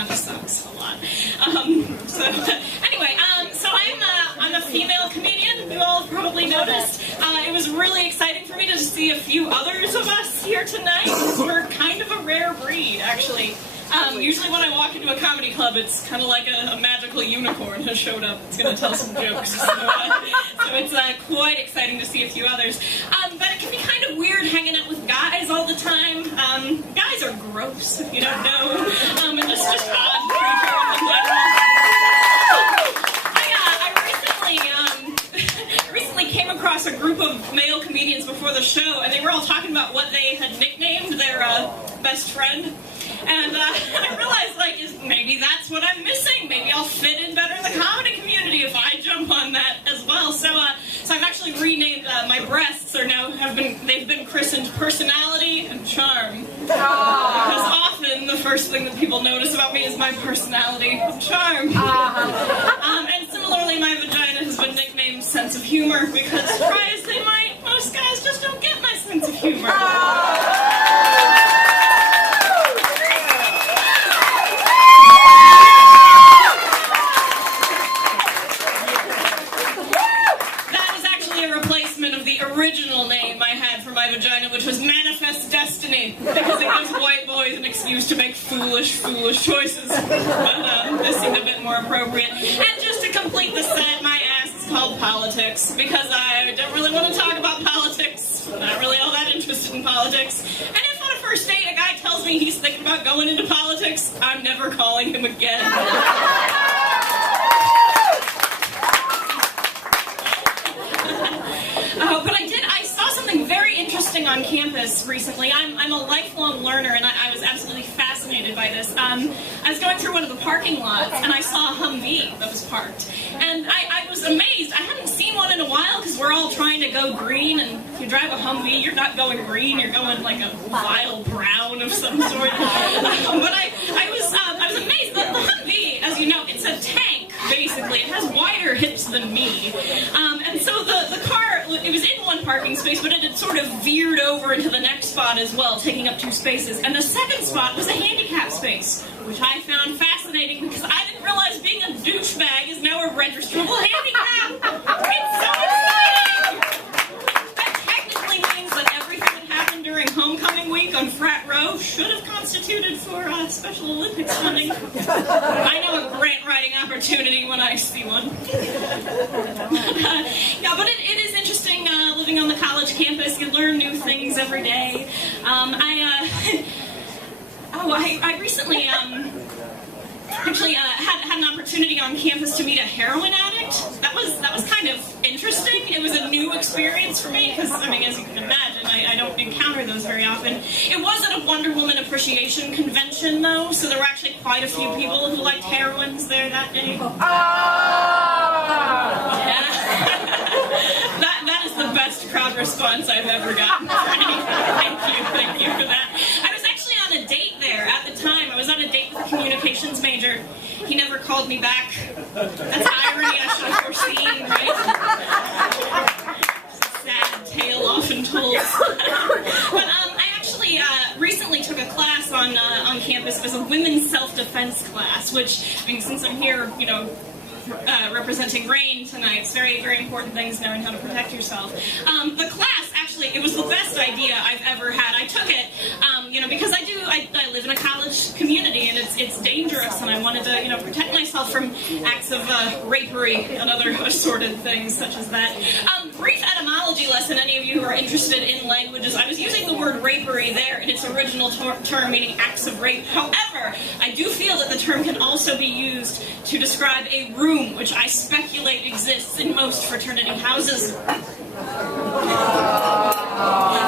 kind of sucks a lot. Anyway, so I'm a female comedian. You all probably noticed. It was really exciting for me to see a few others of us here tonight, because we're kind of a rare breed, actually. Usually when I walk into a comedy club, it's kind of like a magical unicorn has showed up. It's going to tell some jokes. So it's quite exciting to see a few others. But it can be kind of weird hanging out with guys all the time. Guys are gross, if you don't know. And just odd creatures in general. I recently came across a group of male comedians before the show, and they were all talking about what they had nicknamed their best friend. And I realized, maybe that's what I'm missing. Maybe I'll fit in better in the comedy community if I jump on that as well. So I've actually renamed my breasts. They've been christened Personality and Charm. Because often the first thing that people notice about me is my personality and charm. And similarly, my vagina has been nicknamed Sense of Humor, because try as they might, most guys just don't get my sense of humor. Original name I had for my vagina, which was Manifest Destiny, because it gives white boys an excuse to make foolish choices. But this seemed a bit more appropriate. And just to complete the set, my ass is called Politics, because I don't really want to talk about politics. I'm not really all that interested in politics. And if on a first date a guy tells me he's thinking about going into politics, I'm never calling him again. But I saw something very interesting on campus recently. I'm a lifelong learner, and I was absolutely fascinated by this. I was going through one of the parking lots, and I saw a Humvee that was parked. And I was amazed. I hadn't seen one in a while, because we're all trying to go green, and if you drive a Humvee, you're not going green, you're going like a vile brown of some sort. But I was amazed. The Humvee, as you know, it's a tank, basically. It has wider hips than me. And so the car, it was in one parking space, but it had sort of veered over into the next spot as well, taking up 2 spaces. And the second spot was a handicap space, which I found fascinating, because I didn't realize being a douchebag is now a registrable handicap. It's so exciting! That technically means that everything that happened during homecoming week on Frat Row should have constituted for Special Olympics funding. I know a grant writing opportunity when I see one. Yeah, but it is interesting living on the college campus. You learn new things every day. I recently actually had an opportunity on campus to meet a heroin addict. That was kind of interesting. It was a new experience for me, because, as you can imagine, I don't encounter those very often. It was at a Wonder Woman appreciation convention, though, so there were actually quite a few people who liked heroines there that day. That is the best crowd response I've ever gotten for anything. Thank you for that. I was actually on a date there at the time. I was on a date with a communications major. He never called me back. That's irony I should have foreseen, right? It's a sad tale often told. But I actually recently took a class on campus. It was a women's self-defense class, which, since I'm here, representing Rain tonight, it's very, very important things knowing how to protect yourself. The class, actually, it was the best idea I've ever had. I took it, because I live in a college community, and it's dangerous, and I wanted to, protect myself from acts of rapery and other assorted things such as that. Brief etymology lesson, any of you who are interested in languages. I was using the word rapery there in its original term, meaning acts of rape. However, I do feel that the term can also be used to describe a room, which I speculate exists in most fraternity houses.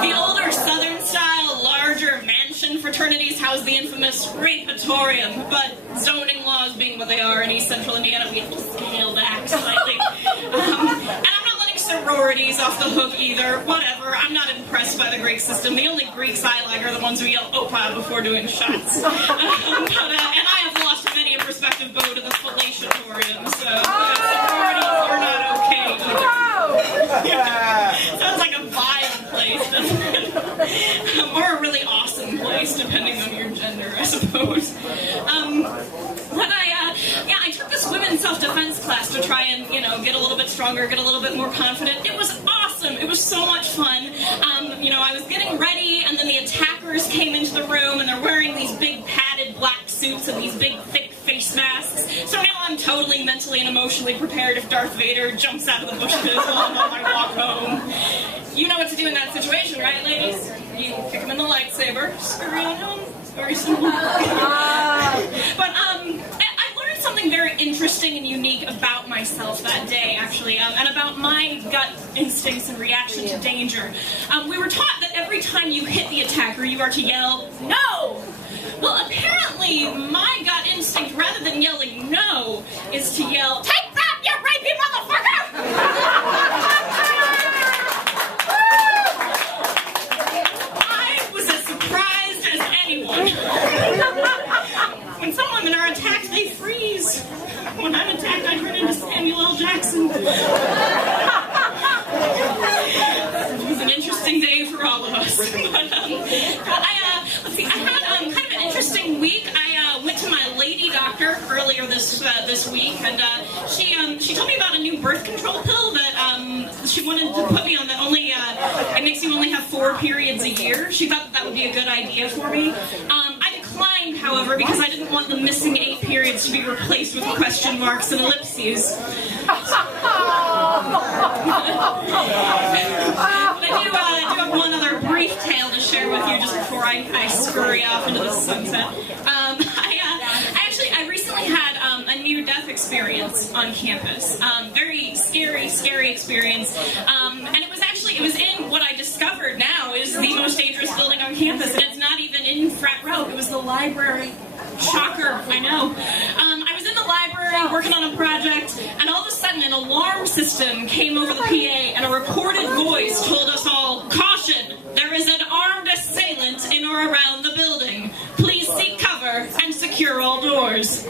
The older Southern-style, larger mansion fraternities house the infamous rapatorium, but zoning laws being what they are in East Central Indiana, we have to scale back slightly. And I'm not letting sororities off the hook either. Whatever, I'm not impressed by the Greek system. The only Greeks I like are the ones who yell "Opa" before doing shots. And I have lost many a prospective beau to the fellationatorium, so sororities are not okay either. Sounds like a vile place, doesn't it? Or a really awesome place, depending on your gender, I suppose. to try and, you know, get a little bit stronger, get a little bit more confident. It was awesome. It was so much fun. You know, I was getting ready, and then the attackers came into the room, and they're wearing these big padded black suits and these big thick face masks. So now I'm totally mentally and emotionally prepared if Darth Vader jumps out of the bushes while I walk home. You know what to do in that situation, right, ladies? You kick him in the lightsaber, scurry on home. It's very simple. But I learned something very interesting and unique about myself that day, actually, and about my gut instincts and reaction to danger. We were taught that every time you hit the attacker, you are to yell, "No!" Well, apparently, my gut instinct, rather than yelling "no," is to yell, "Take that, you rapey motherfucker!" I was as surprised as anyone. When some women are attacked, they freeze. When I'm attacked, I turn into Samuel L. Jackson. It was an interesting day for all of us. Let's see, I had kind of an interesting week. I went to my lady doctor earlier this week, and she told me about a new birth control pill that she wanted to put me on that only it makes you only have 4 periods a year. She thought that would be a good idea for me. I declined, however, because I didn't want the missing 8 periods to be replaced with question marks and ellipses. But I do have one other brief tale to share with you just before I scurry off into the sunset. I recently had a near-death experience on campus. Very scary experience. And it was in what I discovered now is the most dangerous building on campus, and it's not even in Frat Row. It was the library. Shocker, I know. I was in the library working on a project, and all of a sudden an alarm system came over the PA, and a recorded voice told us all, "Caution! There is an armed assailant in or around the building. Please seek cover and secure all doors."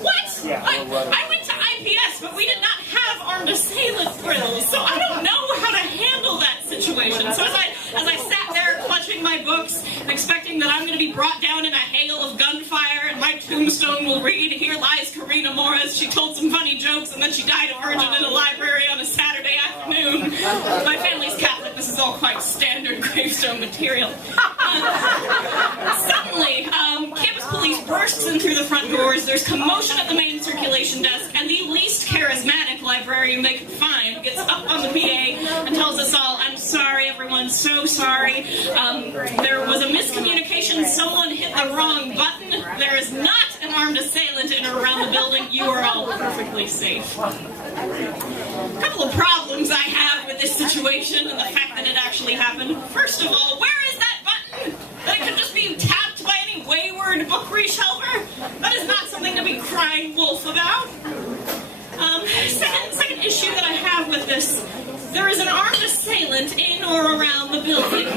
What? I went to IPS, but we did not have armed assailant drills, so I don't know how to handle that situation. So as I sat there clutching my books and expecting that I'm going to be brought down in a hail of gunfire and my tombstone will read, "Here lies Corrina Morris. She told some funny jokes and then she died a virgin in a library on a Saturday afternoon." My family's Catholic. This is all quite standard gravestone material. Suddenly, campus police bursts in through the front doors. There's commotion at the main circulation desk, and the least charismatic librarian they could find gets up on the PA and tells us all, "I'm sorry, everyone, so sorry. There was a miscommunication. Someone hit the wrong button. There is not an armed assailant in or around the building. You are all perfectly safe." A couple of problems I have with this situation and the fact that it actually happened. First of all, where is that button? That it could just be tapped by any wayward book reshelver? That is not something to be crying wolf about. Second issue that I have with this, there is an armed assailant in or around the building.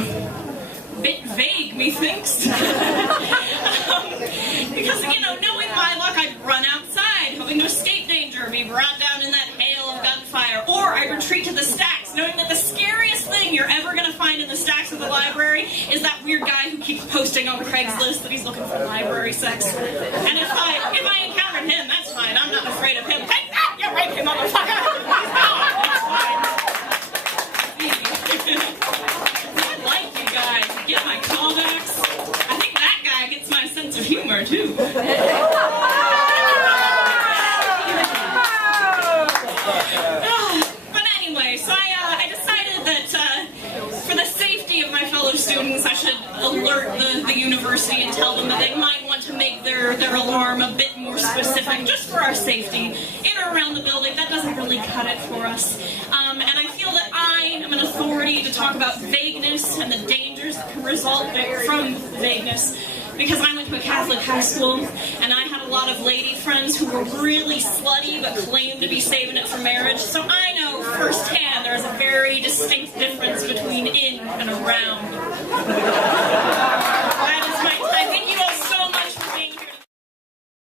Bit vague, methinks. Because, you know, knowing my luck, I'd run outside, hoping to escape danger, be brought down in that hail of gunfire, or I'd retreat to the stacks, knowing that the scariest thing you're ever going to find in the stacks of the library is that weird guy who keeps posting on Craigslist that he's looking for library sex. And if I encountered him, that's fine. I'm not afraid of him. Take that, you rapey motherfucker! He's gone. That's fine. I like you guys. You get my callbacks. I think that guy gets my sense of humor, too. But anyway, so I decided that for the safety of my fellow students, I should alert the university and tell them that they might want to make their alarm a bit more specific, just for our safety. In or around the building, that doesn't really cut it for us. And I feel that I am an authority to talk about vagueness and the dangers that can result from vagueness. Because I went to a Catholic high school, and I had a lot of lady friends who were really slutty but claimed to be saving it for marriage. So I know firsthand there is a very distinct difference between in and around.